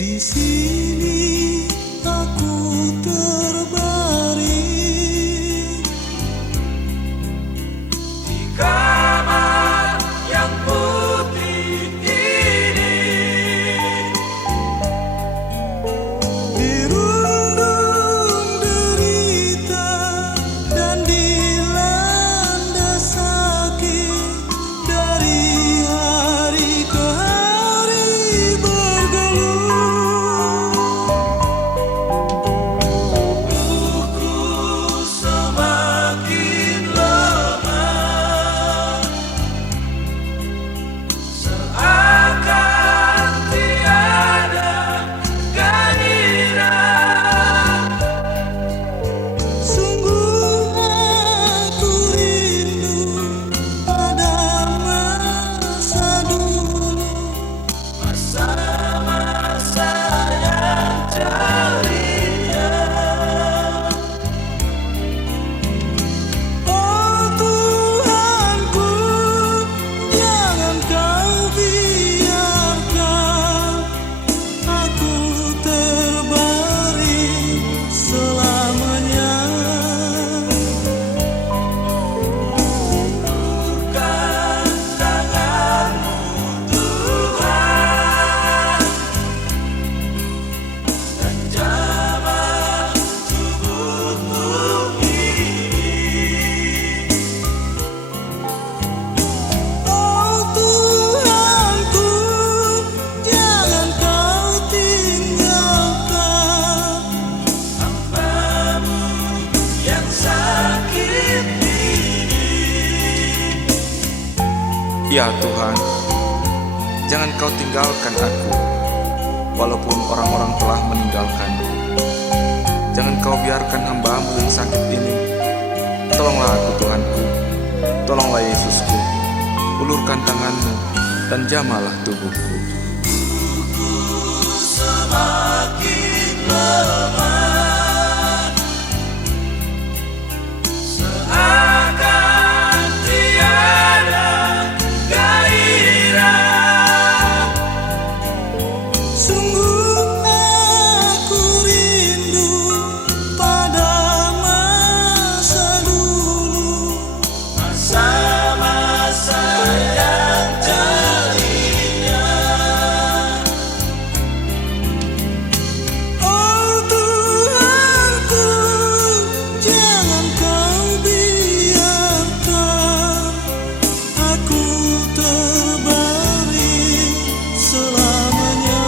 Di sini aku terbaring di kamar yang putih ini, dirundung derita dan dilanda sakit. Dari hari ke hari bergelut, tubuhku semakin lemah, seakan tiada gairah. sungguh aku rindu pada masa dulu. Masa-masa yang ceria, Oh Tuhanku, jangan kau biarkan aku terbaring selamanya. bukan tanganmu Tuhan, dan jamah tubuhku ini. Oh Tuhanku, jangan kau tinggalkan Hambamu yang sakit ini. Ya Tuhan, jangan kau tinggalkan aku, walaupun orang-orang telah meninggalkanku. Jangan kau biarkan hamba-Mu yang sakit ini. Tolonglah aku Tuhanku, tolonglah Yesusku. Ulurkan tangan-Mu dan jamalah tubuhku. Semakin lemah, seakan tiada gairah. Sungguh aku rindu pada masa dulu. Masa-masa yang ceria, Oh Tuhanku, jangan kau biarkan aku terbaring selamanya.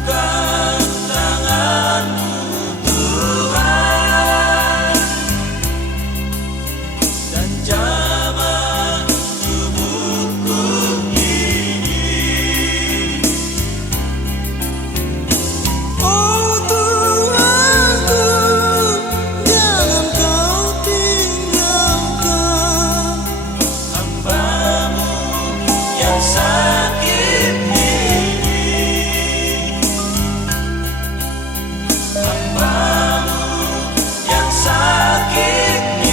bukan tanganmu Tuhan, dan jamah tubuhku ini. Oh Tuhanku, jangan kau tinggalkan Hambamu yang sakit ini. Hambamu yang sakit ini.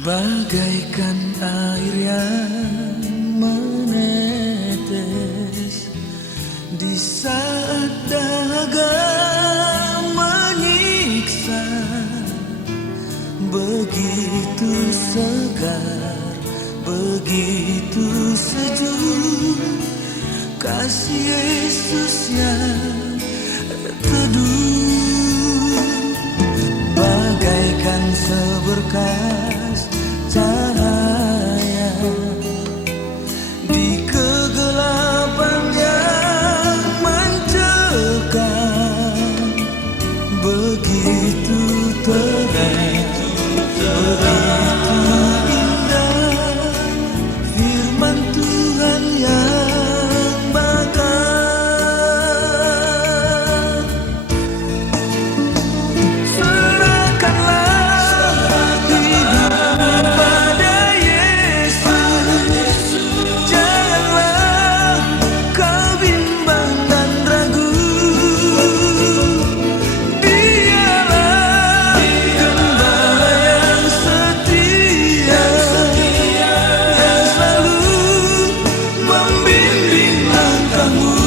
bagaikan air yang menetes di saat dahaga menyiksa. Begitu segar, begitu sejuk kasih Yesus yang teduh, bagaikan seberkas firman Tuhan yang bakar. Serahkanlah hidup pada Yesus, janganlah kau bimbang dan ragu. Dialah gembala yang setia, yang selalu membimbing langkahmu.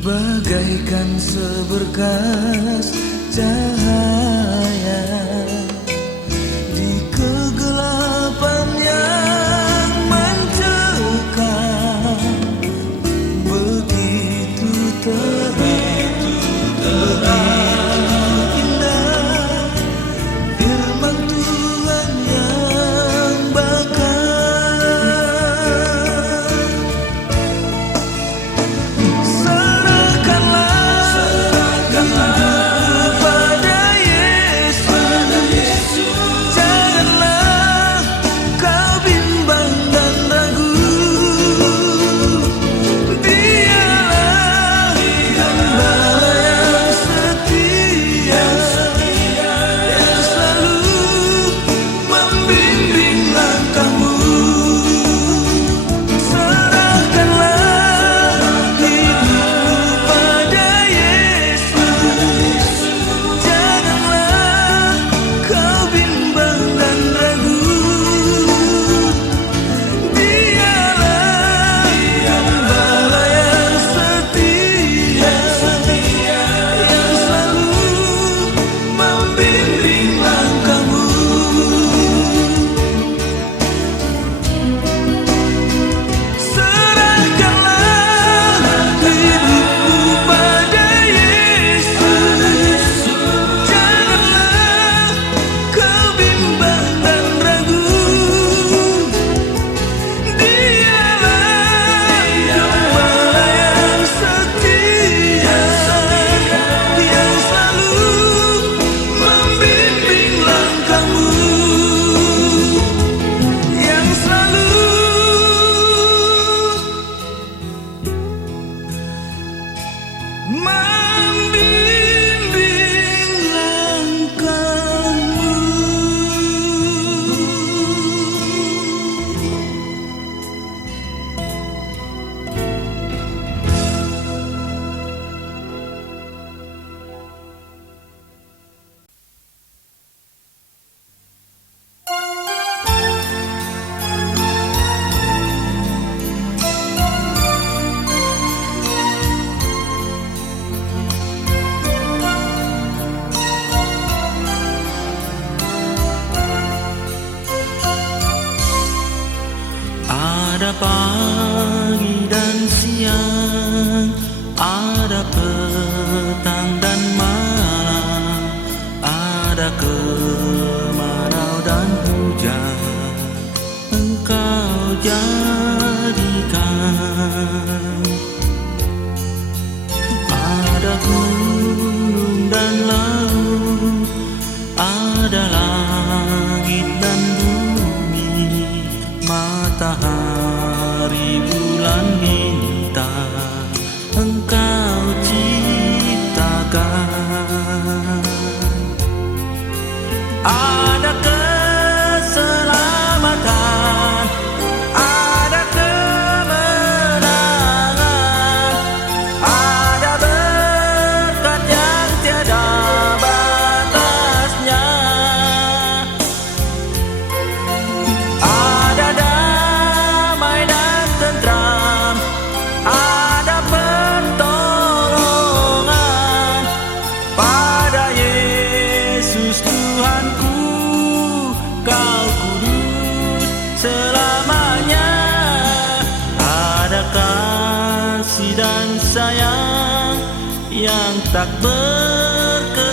Bagaikan seberkas cahaya di kegelapan yang mencekam, begitu terang, begitu indah firman Tuhan yang bakar. Serahkanlah pada Yesus, janganlah kau bimbang dan ragu. Dialah gembala yang setia, yang selalu membimbing langkahmu. Serahkanlah hidup pada Yesus, janganlah kau bimbang dan ragu. Dialah gembala yang setia, yang selalu membimbing langkahmu. Serahkanlah hidup pada Yesus, janganlah kau bimbang dan ragu. Dialah gembala yang setia, yang selalu membimbing langkahmu, yang selalu membimbing langkahmu. Ada pagi dan siang, ada petang dan malam, ada kemarau dan hujan, Engkau jadikan. Ada gunung dan laut, ada langit dan bumi, matahari, bulan, bintang, Engkau ciptakan. Ada keselamatan, ada kemenangan, ada berkat yang tiada batasnya. Ada damai dan tentram, ada pertolongan pada Yesus Tuhanku. Kau kudus selamanya. Ada kasih dan sayang yang tak berkesudahan,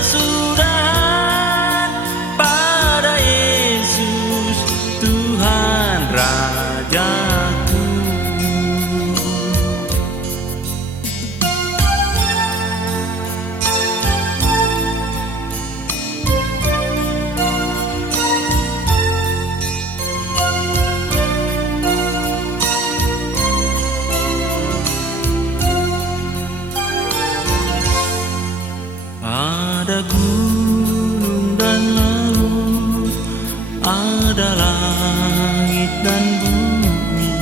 pada langit dan bumi,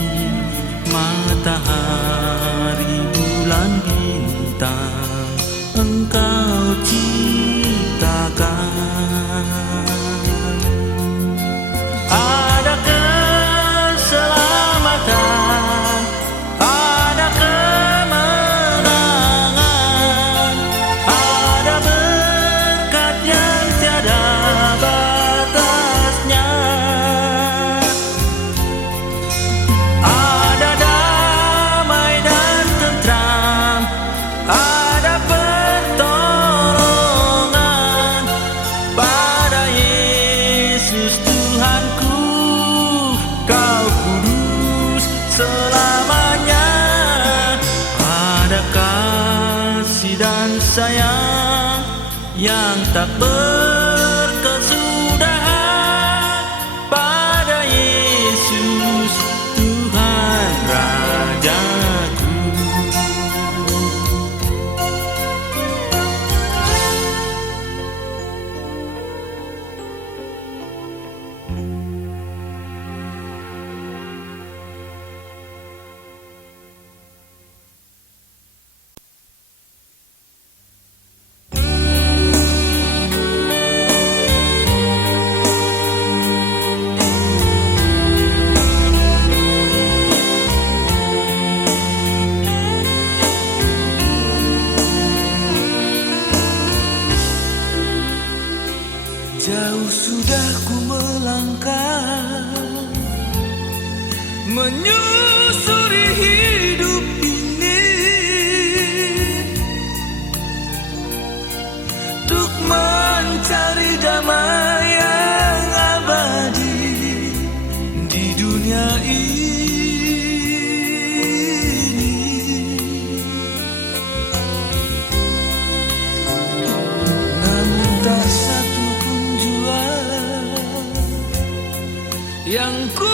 matahari, bulan, bintang, Engkau ciptakan. Ada keselamatan, ada kemenangan, ada berkat yang tiada batasnya, ada damai dan tentram, ada pertolongan pada Yesus Tuhanku. Kau kudus selamanya, ada kasih dan sayang yang tak berkesudahan pada Yesus Tuhan Rajaku. Jauh sudah ku melangkah menyusuri hidup ini, untuk mencari damai yang abadi di dunia ini. Namun tak satu yang ku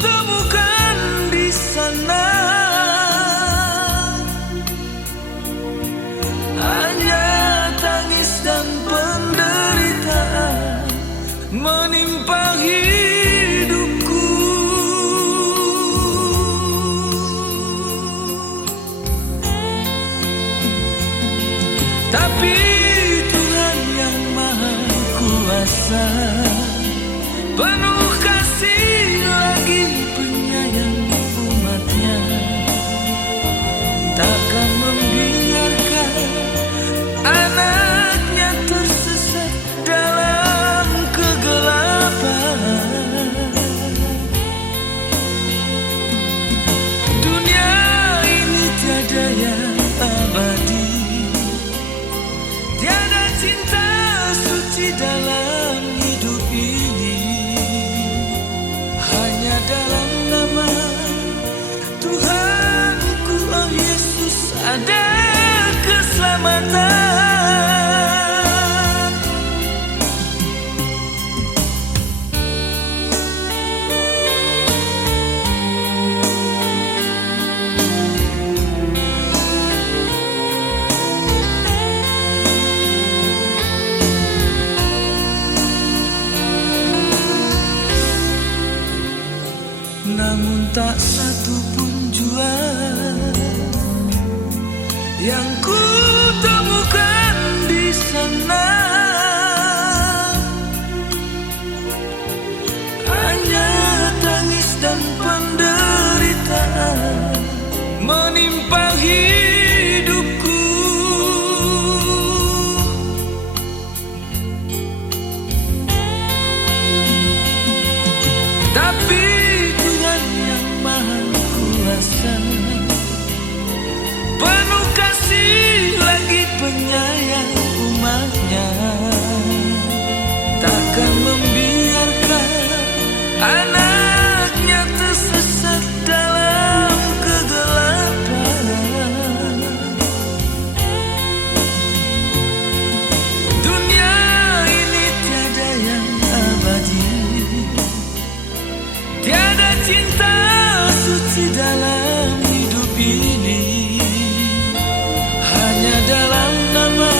temukan di sana, hanya tangis dan penderitaan menimpa hidupku. Tapi Tuhan yang Maha Kuasa, penuh kasih lagi penyayang umatnya, takkan membiarkan anaknya tersesat dalam kegelapan. Dunia ini tiada yang abadi, tiada cinta suci dalam hidup ini. Hanya dalam nama Tuhanku, oh Yesus, ada keselamatan. Namun tak satu pun jua yang ku temukan di sana, hanya tangis dan penderitaan menimpa hidupku. Tapi penuh kasih lagi penyayang umatnya, takkan membiarkan anaknya tersesat dalam kegelapan. Dunia ini tiada yang abadi, tiada cinta suci dalam hidup ini. Hanya dalam nama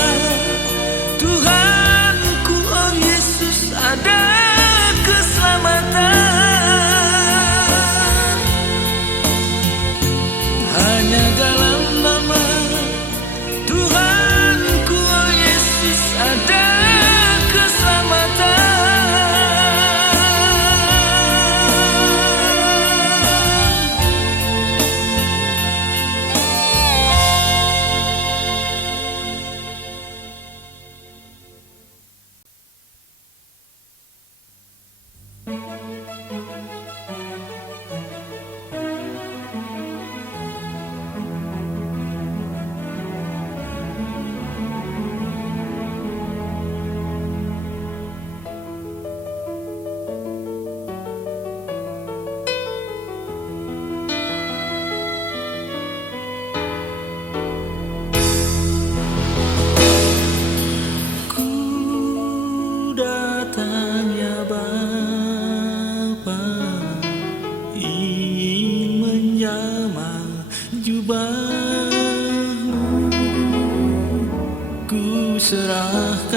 Tuhanku, oh Yesus, ada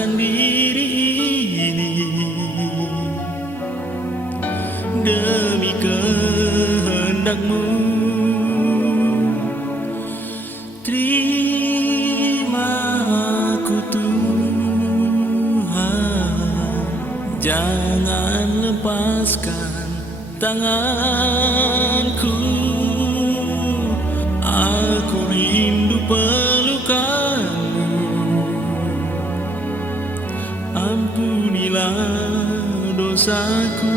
menyerahkan diri ini demi kehendak-Mu. Terima aku Tuhan, jangan lepaskan tanganku. Aku rindu pelukan-Mu. Ampunilah dosaku.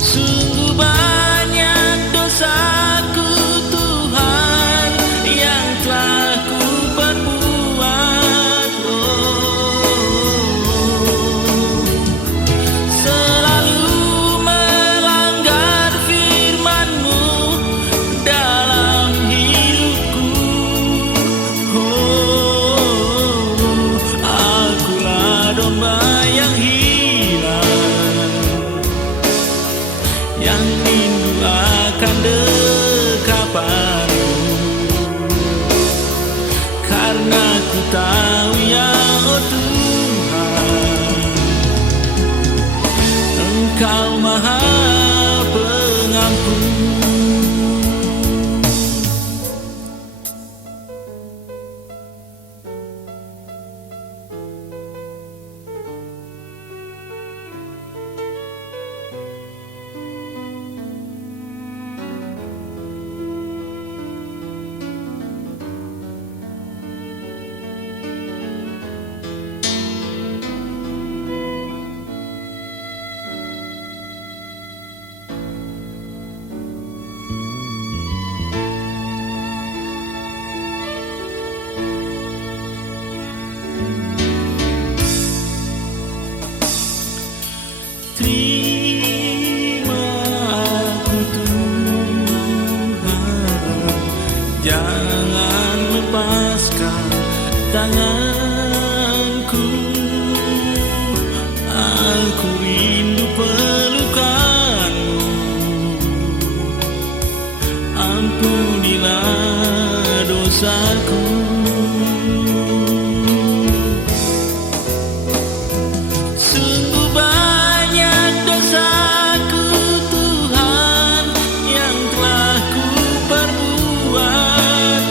Sungguh banyak dosaku Tuhan yang telah ku perbuat. Selalu melanggar firman-Mu dalam hidupku. Akulah domba yang hilang, yang rindu akan dekapan-Mu. Karena ku tahu ya oh Tuhan, Engkau Maha Pengampun. Terima aku Tuhan, jangan lepaskan tanganku. Aku rindu pelukan-Mu. Ampunilah dosaku. Sungguh banyak dosaku Tuhan yang telah ku perbuat.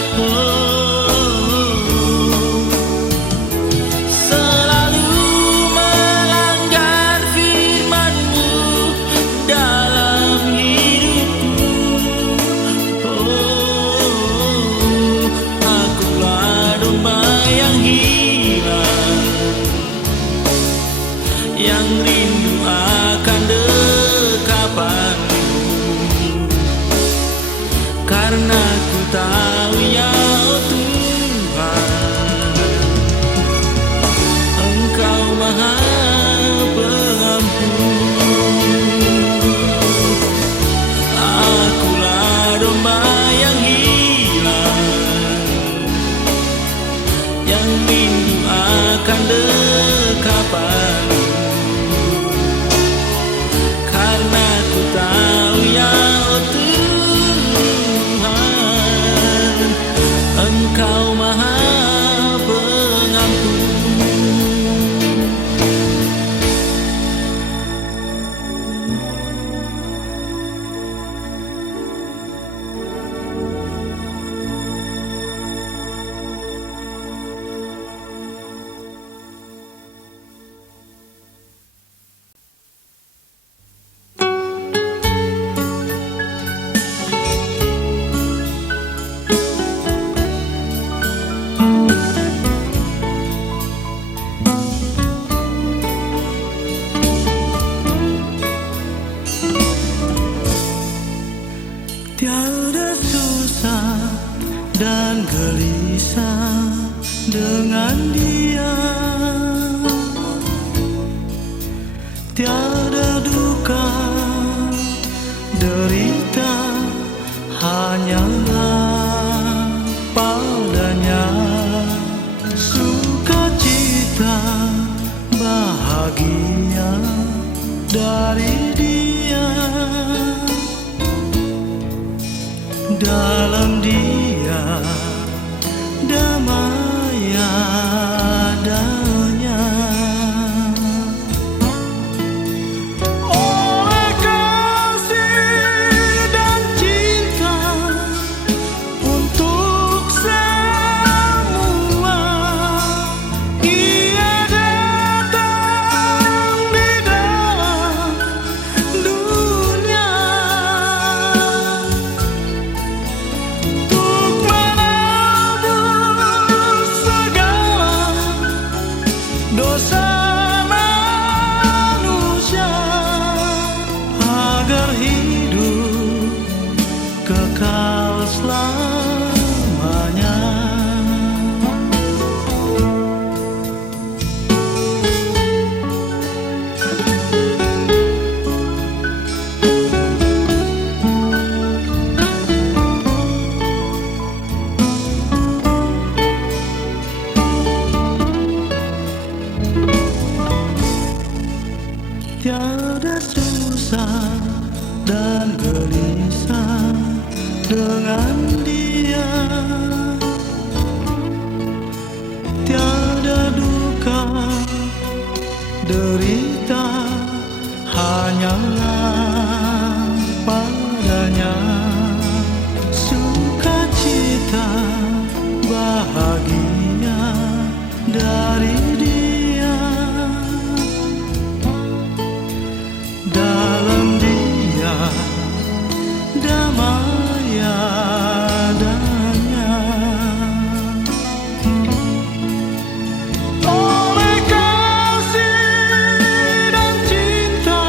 Selalu melanggar firman-Mu dalam hidupku. Akulah domba yang hilang, yang rindu akan dekapan-Mu. Karena ku tahu ya oh Tuhan, Engkau Maha Pengampun. Akulah domba yang hilang, yang rindu akan dekapan-Mu. Karena ku tahu ya oh Tuhan, Engkau Maha Pengampun. Tiada susah dan gelisah dengan Dia. Tiada duka, derita, hanyalah padanya sukacita, bahagia dari Dia. Dalam Dia Berikanlah padanya sukacita bahagia dari dia. Dalam dia damai adanya. Oleh kasih dan cinta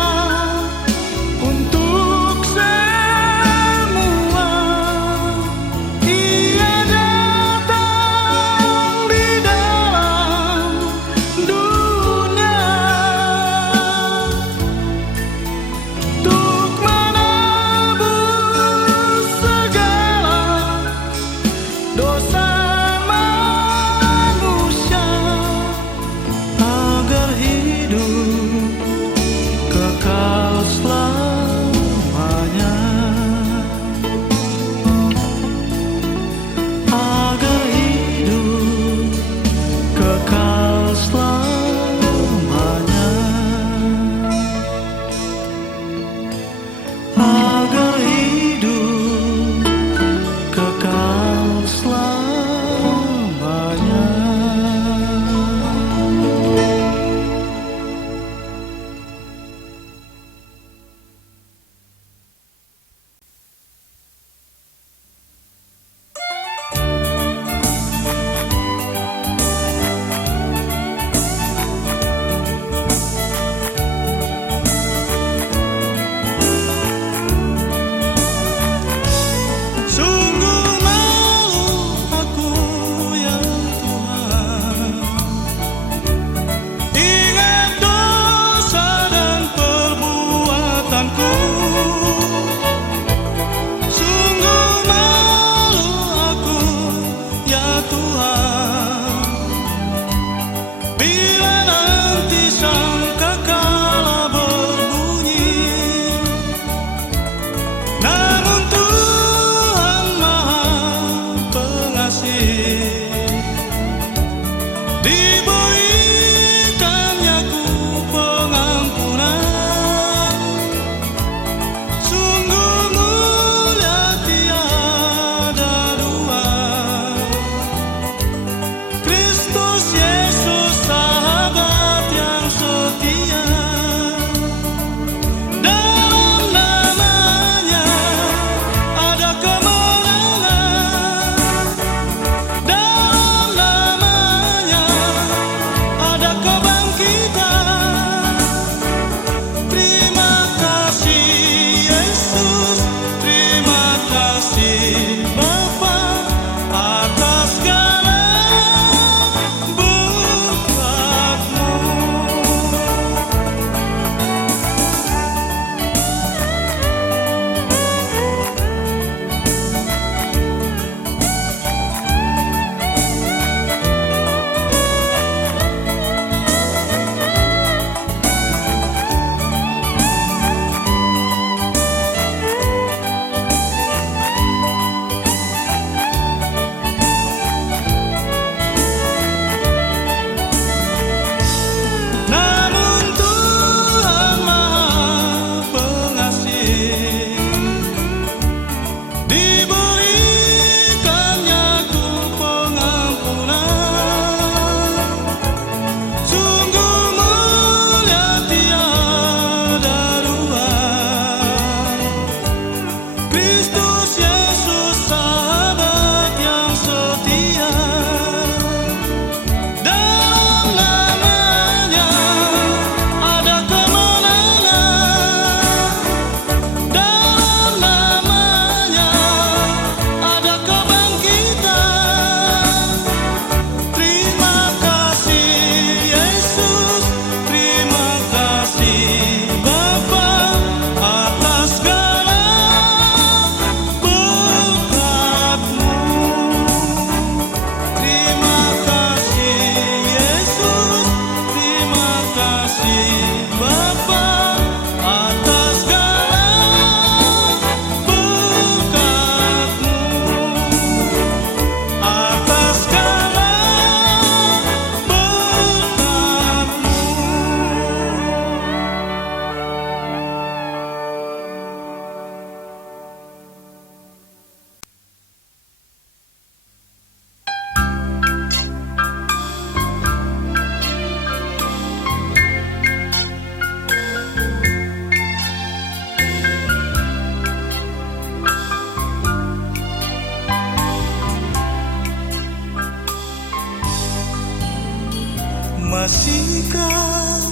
Masihkah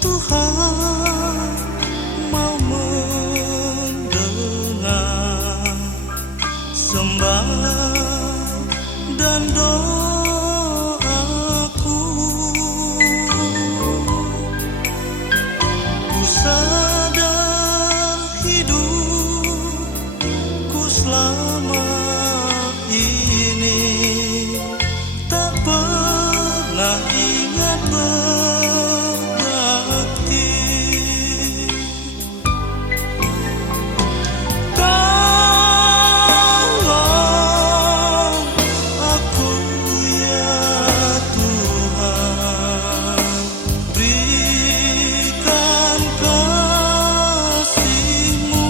Tuhan mau mendengar sembah dan doaku? Ku sadar hidupku selama ini tak pernah ingat berbakti. Tolong aku ya Tuhan, berikan kasih-Mu.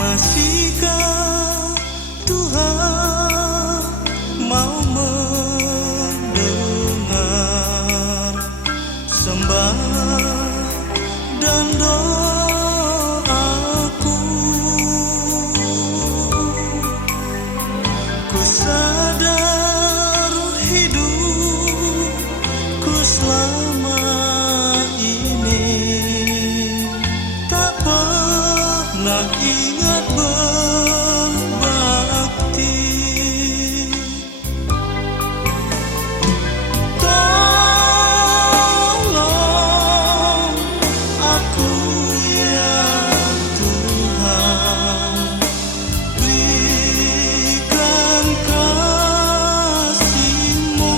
Masihkah Tuhan mau mendengar sembah dan doaku? Ku sadar hidupku selama ini tak pernah ingat berbakti. Tolong aku ya Tuhan, berikan kasih-Mu.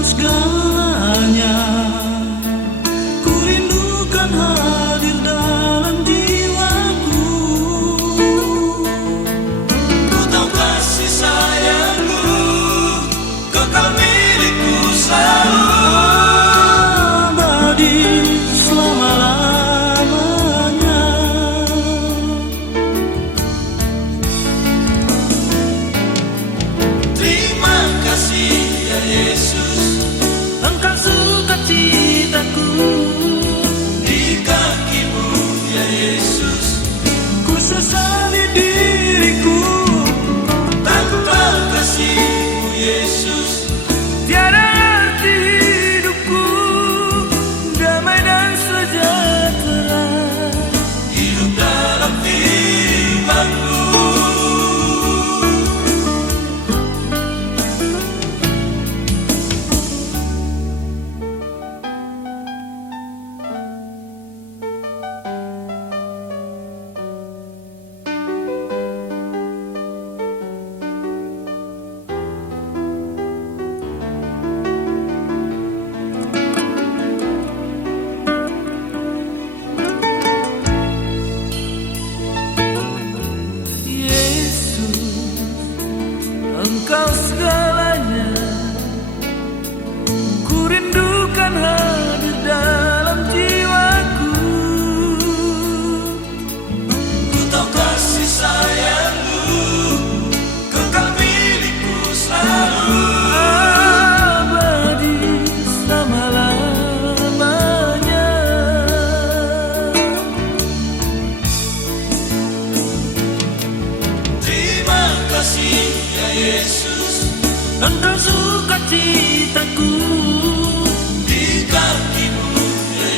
segalanya. Ku rindukan hadir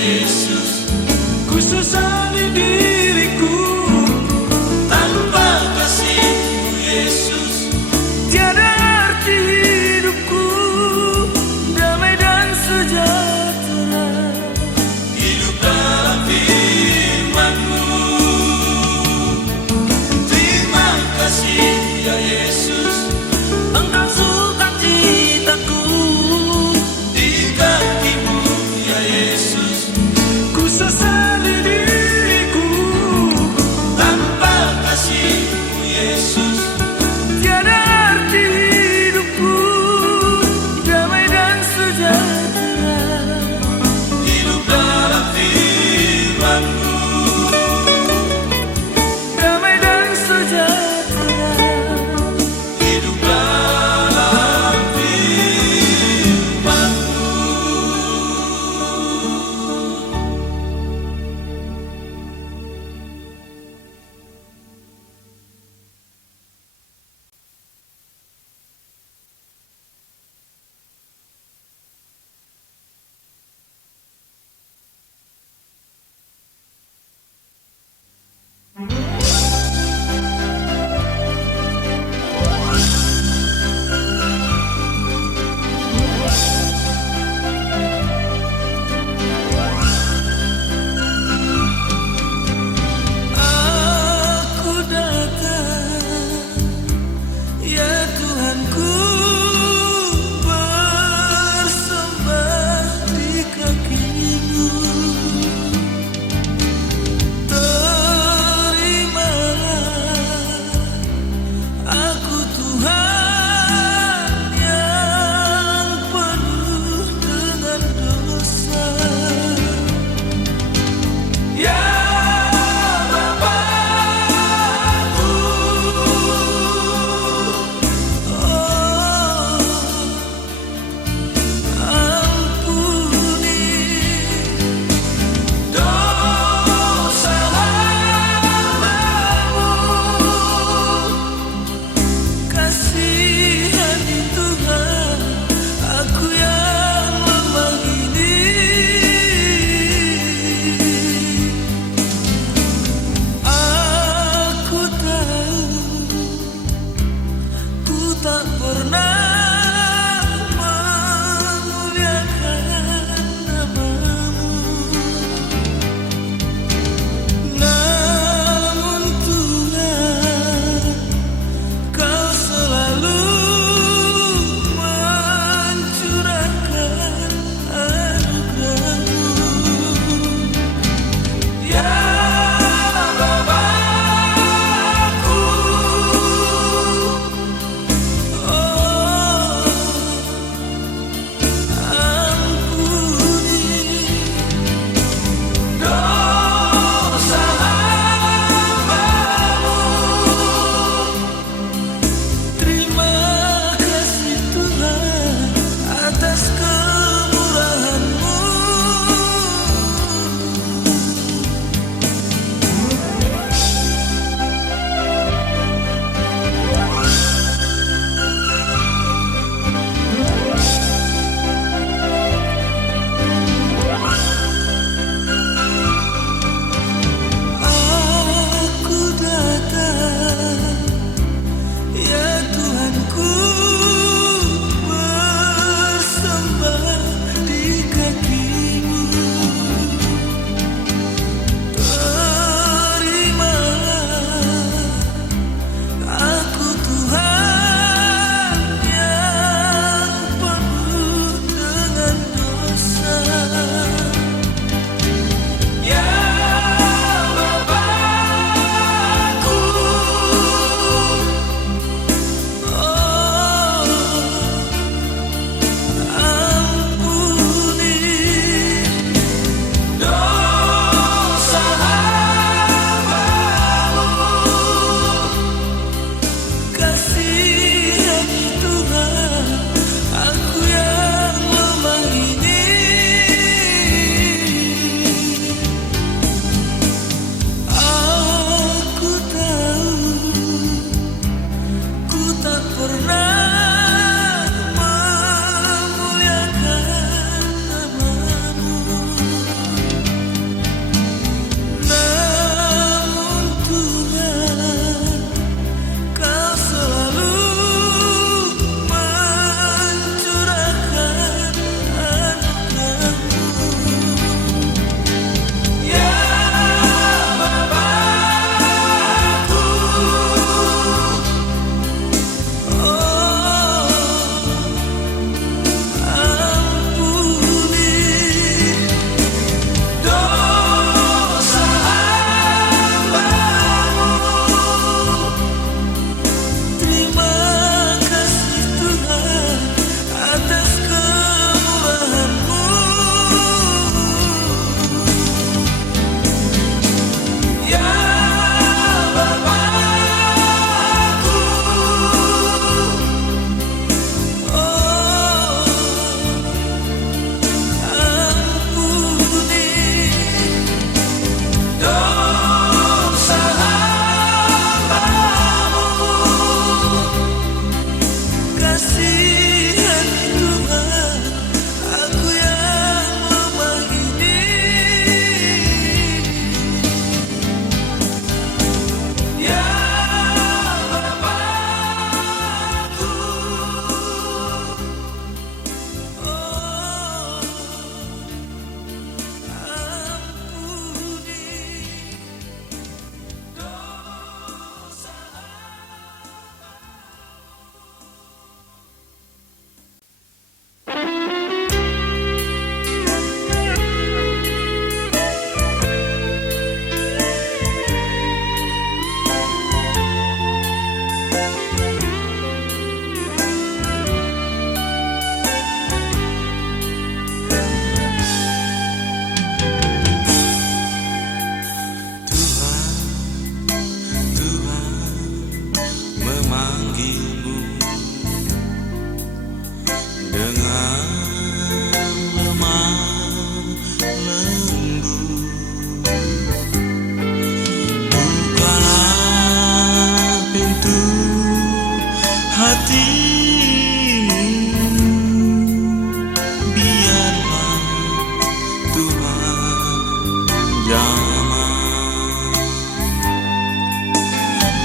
Yesus. Ku sesali diriku, Tanpa kasih-Mu Yesus, tiada arti hidupku, damai dan sejahtera. hidup dalam firman-Mu. Terima kasih ya Yesus, Engkau sukacitaku, di kaki-Mu ya Yesus. ku sesali diriku, Tanpa kasih-Mu Yesus, tiada arti hidupku, damai dan sejahtera. hidup dalam firman-Mu. Damai dan sejahtera. Hidup dalam firman-Mu.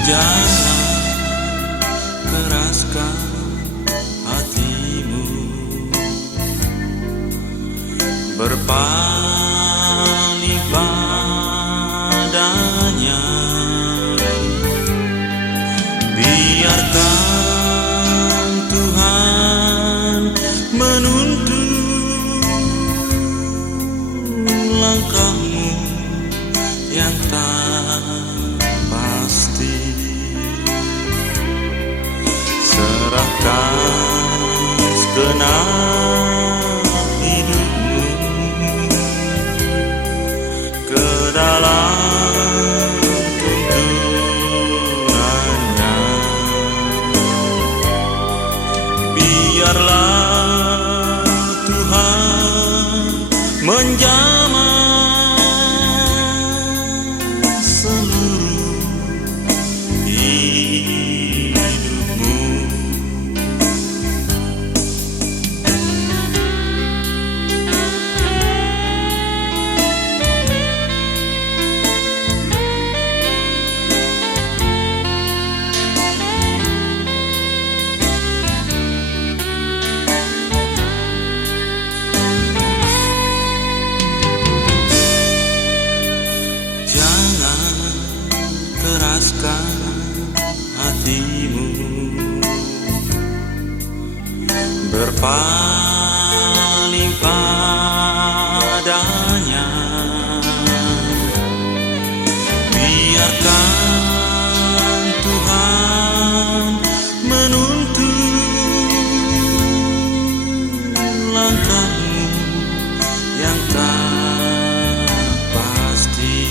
Jangan keraskan hatimu, berpaling padanya. Biarkan Tuhan menuntun langkahmu yang tak pasti. Serahkan segenap hidupmu ke dalam tuntunannya. Biarlah Tuhan menjamah seluruh hidupmu. Jangan keraskan hatimu, berpaling padanya. Biarkan Tuhan menuntun langkahmu yang tak pasti.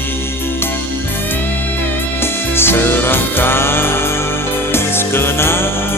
Serahkan segenap